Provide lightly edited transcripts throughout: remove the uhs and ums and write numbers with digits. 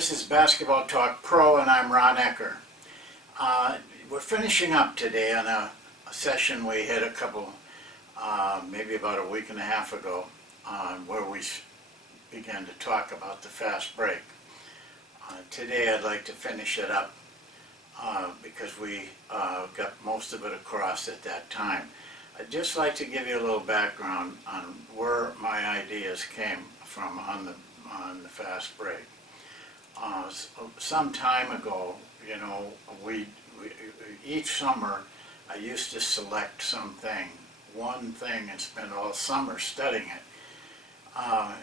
This is Basketball Talk Pro, and I'm Ron Ekker. We're finishing up today on a session we had a couple, maybe about a week and a half ago, where we began to talk about the fast break. Today I'd like to finish it up because we got most of it across at that time. I'd just like to give you a little background on where my ideas came from on the fast break. Some time ago, you know, each summer I used to select one thing, and spend all summer studying it.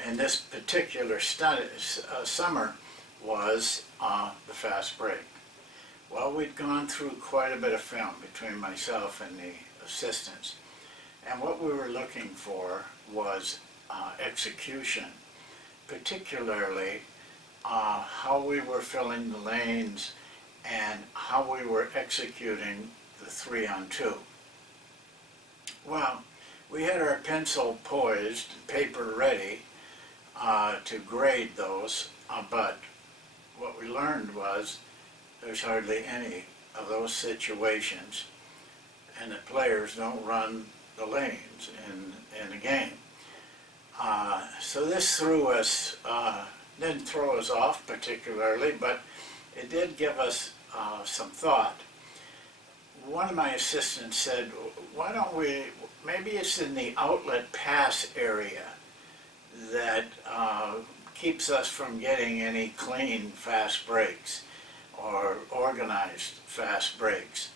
And this particular summer was the fast break. Well, we'd gone through quite a bit of film between myself and the assistants, and what we were looking for was execution, particularly how we were filling the lanes and how we were executing the 3-on-2. Well, we had our pencil poised, paper ready to grade those, but what we learned was there's hardly any of those situations, and the players don't run the lanes in a game. So this didn't throw us off particularly, but it did give us some thought. One of my assistants said, why don't maybe it's in the outlet pass area that keeps us from getting any clean fast breaks or organized fast breaks.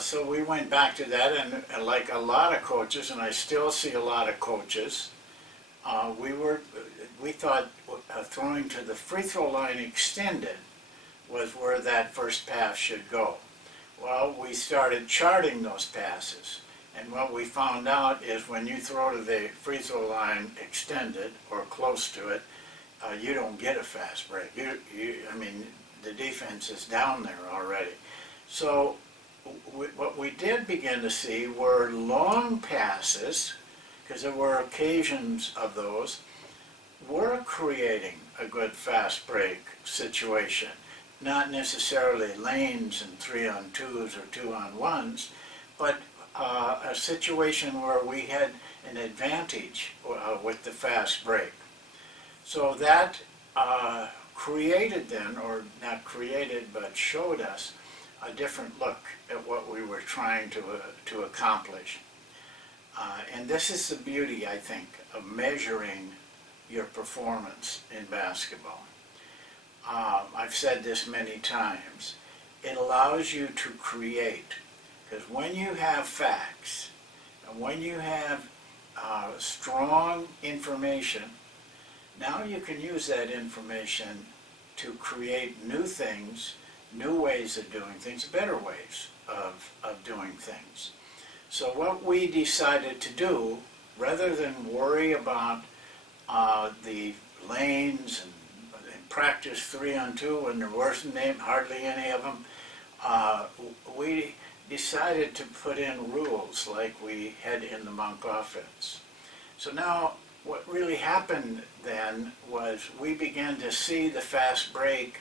So we went back to that, and like a lot of coaches, and I still see a lot of coaches, we thought throwing to the free throw line extended was where that first pass should go. Well, we started charting those passes, and what we found out is when you throw to the free throw line extended or close to it, you don't get a fast break. I mean, the defense is down there already. So what we did begin to see were long passes, because there were occasions of those, were creating a good fast break situation. Not necessarily lanes and 3-on-2s or 2-on-1s, but a situation where we had an advantage with the fast break. So that created then, or not created, but showed us a different look at what we were trying to accomplish. And this is the beauty, I think, of measuring your performance in basketball. I've said this many times. It allows you to create, because when you have facts and when you have strong information, now you can use that information to create new things, new ways of doing things, better ways of doing things. So what we decided to do, rather than worry about the lanes and practice 3-on-2 when there wasn't hardly any of them, we decided to put in rules like we had in the Monk offense. So now what really happened then was we began to see the fast break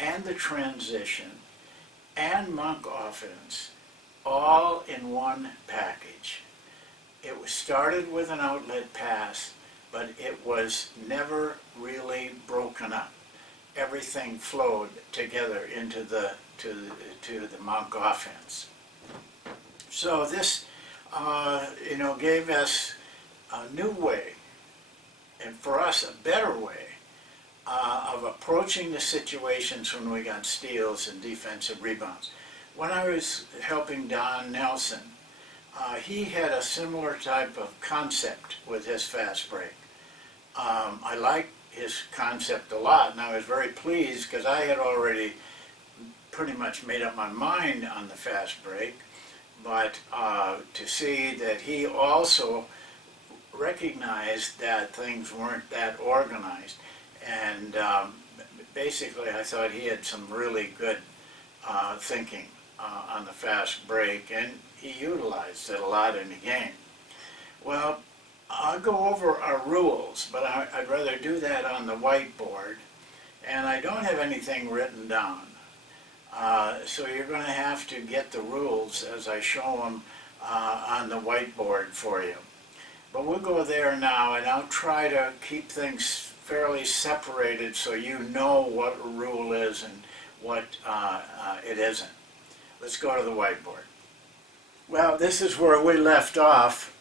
and the transition and Monk offense all in one package. It was started with an outlet pass, but it was never really broken up. Everything flowed together into the Monk offense. So this, gave us a new way, and for us a better way, of approaching the situations when we got steals and defensive rebounds. When I was helping Don Nelson, he had a similar type of concept with his fast break. I liked his concept a lot, and I was very pleased because I had already pretty much made up my mind on the fast break, but to see that he also recognized that things weren't that organized, and basically I thought he had some really good thinking on the fast break, and he utilized it a lot in the game. Well, I'll go over our rules, but I'd rather do that on the whiteboard and I don't have anything written down. So you're going to have to get the rules as I show them on the whiteboard for you. But we'll go there now, and I'll try to keep things fairly separated so you know what a rule is and what it isn't. Let's go to the whiteboard. Well, this is where we left off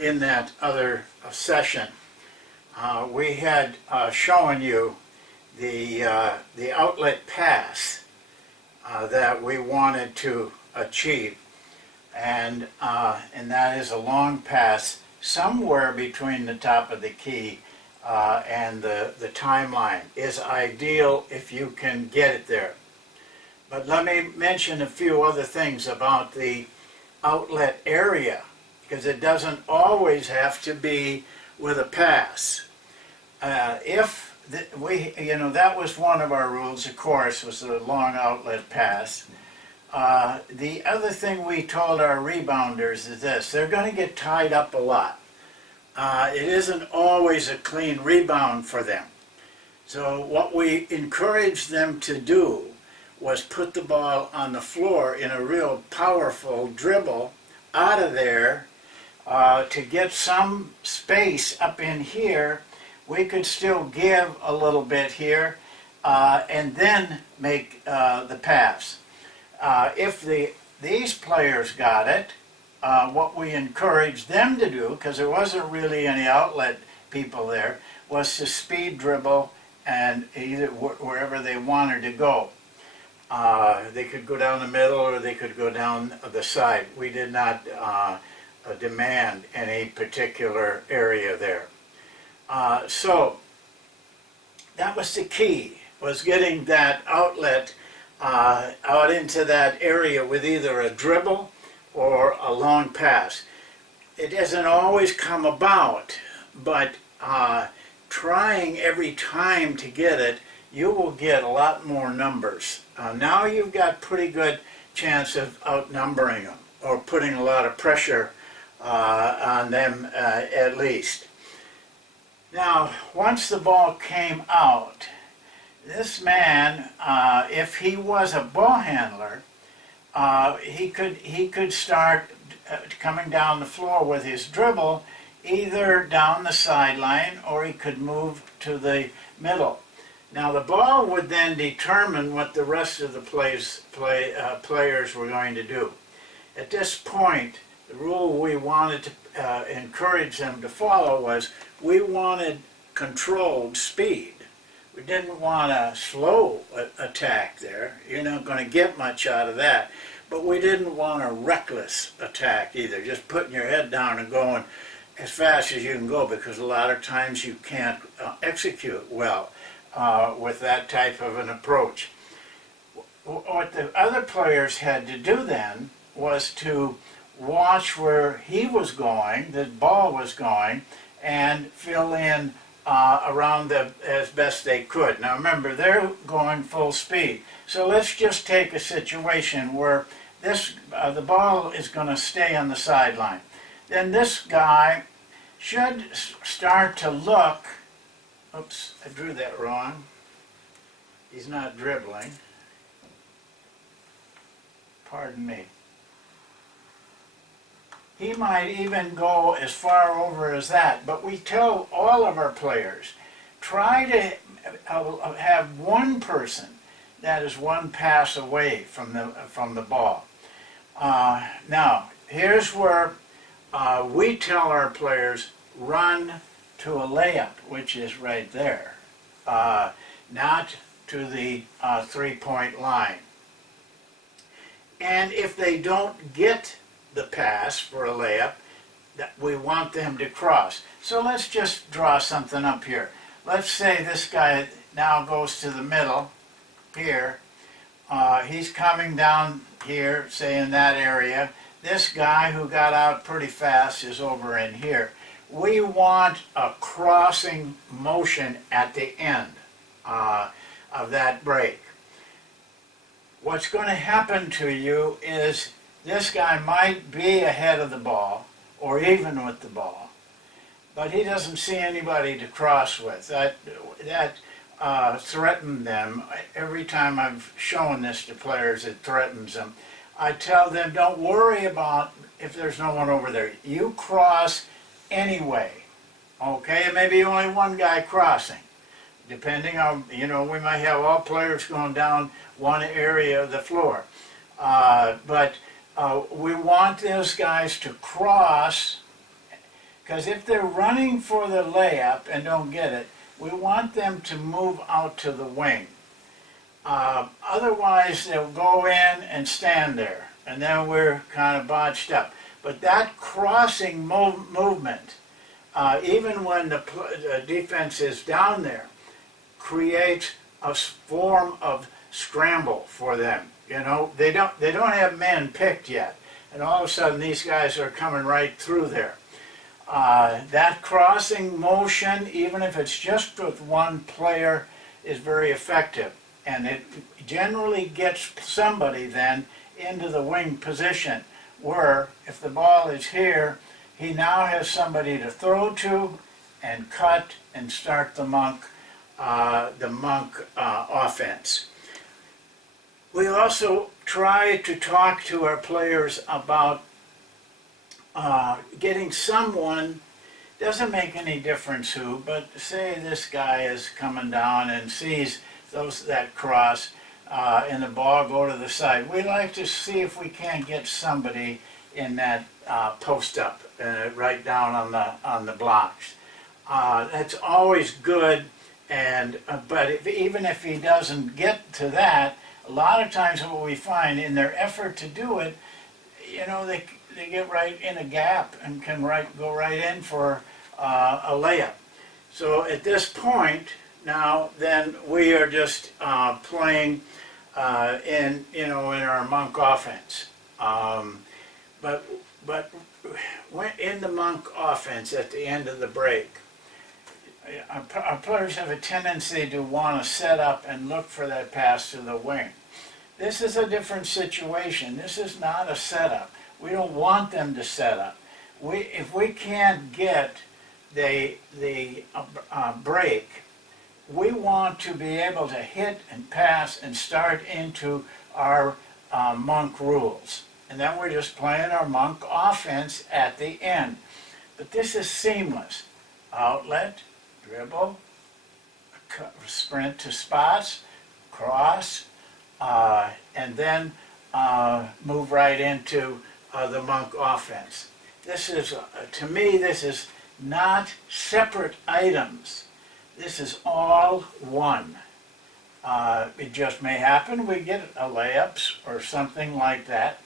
in that other session. We had shown you the outlet pass that we wanted to achieve, and that is a long pass somewhere between the top of the key and the timeline. Is ideal if you can get it there. But let me mention a few other things about the outlet area, because it doesn't always have to be with a pass. That was one of our rules, of course, was the long outlet pass. The other thing we told our rebounders is this: they're going to get tied up a lot. It isn't always a clean rebound for them. So what we encouraged them to do was put the ball on the floor in a real powerful dribble out of there to get some space up in here. We could still give a little bit here and then make the pass. If these players got it, what we encouraged them to do, because there wasn't really any outlet people there, was to speed dribble and either wherever they wanted to go. They could go down the middle or they could go down the side. We did not demand any particular area there. So that was the key, was getting that outlet out into that area with either a dribble or a long pass. It doesn't always come about, but trying every time to get it, you will get a lot more numbers. Now you've got pretty good chance of outnumbering them or putting a lot of pressure on them at least. Now, once the ball came out, this man, if he was a ball handler, he could start coming down the floor with his dribble, either down the sideline or he could move to the middle. Now the ball would then determine what the rest of the players were going to do. At this point, the rule we wanted to encourage them to follow was we wanted controlled speed. We didn't want a slow attack there. You're not going to get much out of that. But we didn't want a reckless attack either, just putting your head down and going as fast as you can go, because a lot of times you can't execute well with that type of an approach. What the other players had to do then was to watch where he was going, the ball was going, and fill in around as best they could. Now remember, they're going full speed. So let's just take a situation where the ball is going to stay on the sideline. Then this guy should start to look. Oops, I drew that wrong. He's not dribbling. Pardon me. He might even go as far over as that, but we tell all of our players, try to have one person that is one pass away from the ball. Now, here's where we tell our players, run to a layup, which is right there, not to the three-point line. And if they don't get the pass for a layup, that we want them to cross. So let's just draw something up here. Let's say this guy now goes to the middle here. He's coming down here, say in that area. This guy who got out pretty fast is over in here. We want a crossing motion at the end of that break. What's going to happen to you is this guy might be ahead of the ball, or even with the ball, but he doesn't see anybody to cross with. That threaten them. Every time I've shown this to players, it threatens them. I tell them, don't worry about if there's no one over there. You cross anyway, okay? And maybe only one guy crossing, depending on, you know, we might have all players going down one area of the floor. But we want those guys to cross, because if they're running for the layup and don't get it, we want them to move out to the wing. Otherwise, they'll go in and stand there, and then we're kind of botched up. But that crossing movement, even when the defense is down there, creates a form of scramble for them. You know, they don't have men picked yet, and all of a sudden these guys are coming right through there. That crossing motion, even if it's just with one player, is very effective, and it generally gets somebody then into the wing position, where if the ball is here, he now has somebody to throw to and cut and start the monk offense. We also try to talk to our players about getting someone, doesn't make any difference who, but say this guy is coming down and sees that cross and the ball go to the side. We like to see if we can't get somebody in that post up right down on the blocks. That's always good, and but even if he doesn't get to that, a lot of times what we find in their effort to do it, you know, they get right in a gap and can go right in for a layup. So at this point now, then we are just playing in our monk offense. But in the monk offense at the end of the break, our players have a tendency to want to set up and look for that pass to the wing. This is a different situation. This is not a setup. We don't want them to set up. If we can't get the break, we want to be able to hit and pass and start into our monk rules. And then we're just playing our monk offense at the end. But this is seamless. Outlet, dribble, sprint to spots, cross, and then move right into the monk offense. This is, to me, this is not separate items. This is all one. It just may happen we get a layups or something like that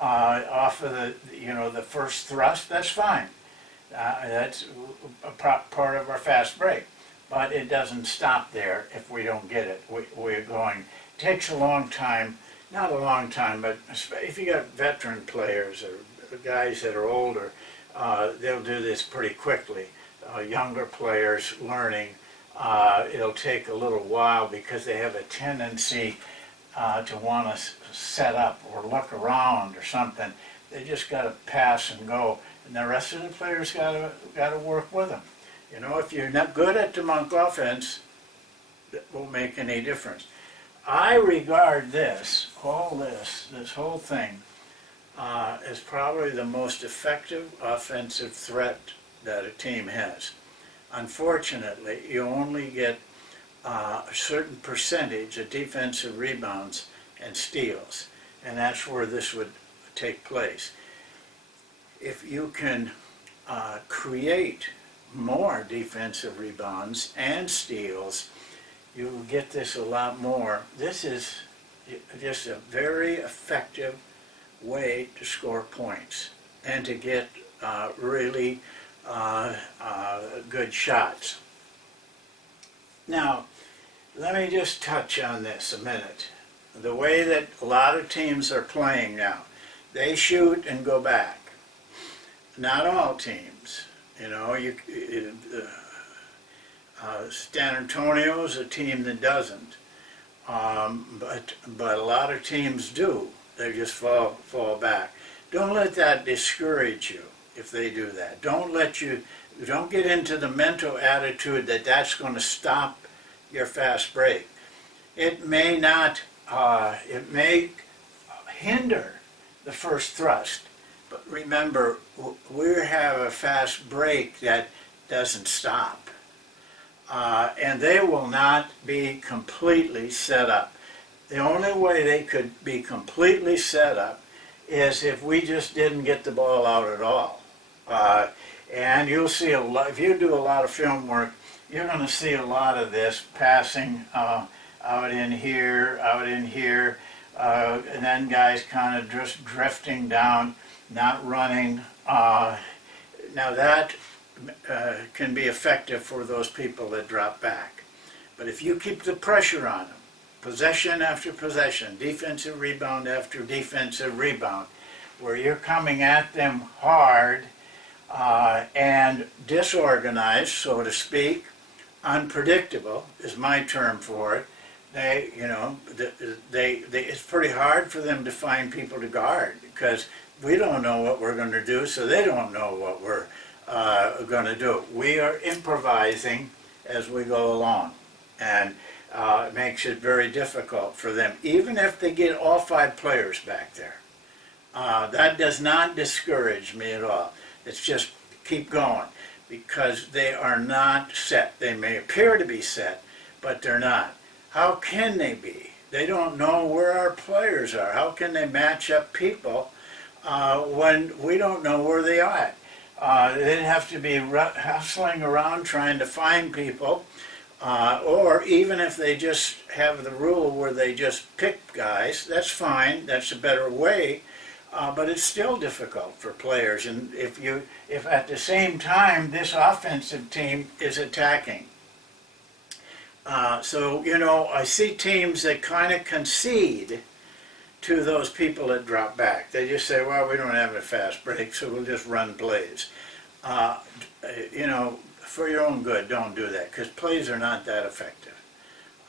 off of the first thrust. That's fine. That's a part of our fast break. But it doesn't stop there if we don't get it. We're going. It takes a long time. Not a long time, but if you got veteran players or guys that are older, they'll do this pretty quickly. Younger players learning, it'll take a little while because they have a tendency to want to set up or look around or something. They just got to pass and go, and the rest of the players got to work with them. You know, if you're not good at the monk offense, that won't make any difference. I regard this whole thing, as probably the most effective offensive threat that a team has. Unfortunately, you only get a certain percentage of defensive rebounds and steals, and that's where this would take place. If you can create more defensive rebounds and steals, you will get this a lot more. This is just a very effective way to score points and to get really good shots. Now, let me just touch on this a minute. The way that a lot of teams are playing now, they shoot and go back. Not all teams. You know, San Antonio is a team that doesn't, but a lot of teams do. They just fall back. Don't let that discourage you if they do that. Don't get into the mental attitude that that's going to stop your fast break. It may not, it may hinder the first thrust, but remember, we have a fast break that doesn't stop. And they will not be completely set up. The only way they could be completely set up is if we just didn't get the ball out at all. And you'll see a lot, if you do a lot of film work, you're going to see a lot of this passing out in here, and then guys kind of just drifting down, not running. Now that can be effective for those people that drop back. But if you keep the pressure on them, possession after possession, defensive rebound after defensive rebound, where you're coming at them hard and disorganized, so to speak, unpredictable is my term for it. It's pretty hard for them to find people to guard because we don't know what we're going to do, so they don't know what we're going to do. We are improvising as we go along, and it makes it very difficult for them, even if they get all 5 players back there. That does not discourage me at all. It's just keep going, because they are not set. They may appear to be set, but they're not. How can they be? They don't know where our players are. How can they match up people when we don't know where they are? They'd have to be hustling around trying to find people, or even if they just have the rule where they just pick guys, that's fine, that's a better way, but it's still difficult for players. And if at the same time this offensive team is attacking. So, I see teams that kind of concede to those people that drop back. They just say, well, we don't have a fast break, so we'll just run plays. For your own good, don't do that, because plays are not that effective.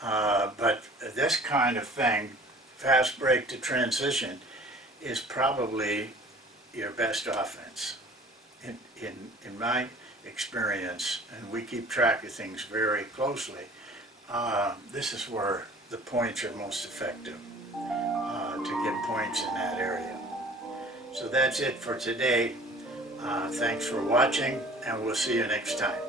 But this kind of thing, fast break to transition, is probably your best offense in my experience, and we keep track of things very closely. This is where the points are most effective to get points in that area. So that's it for today. Thanks for watching, and we'll see you next time.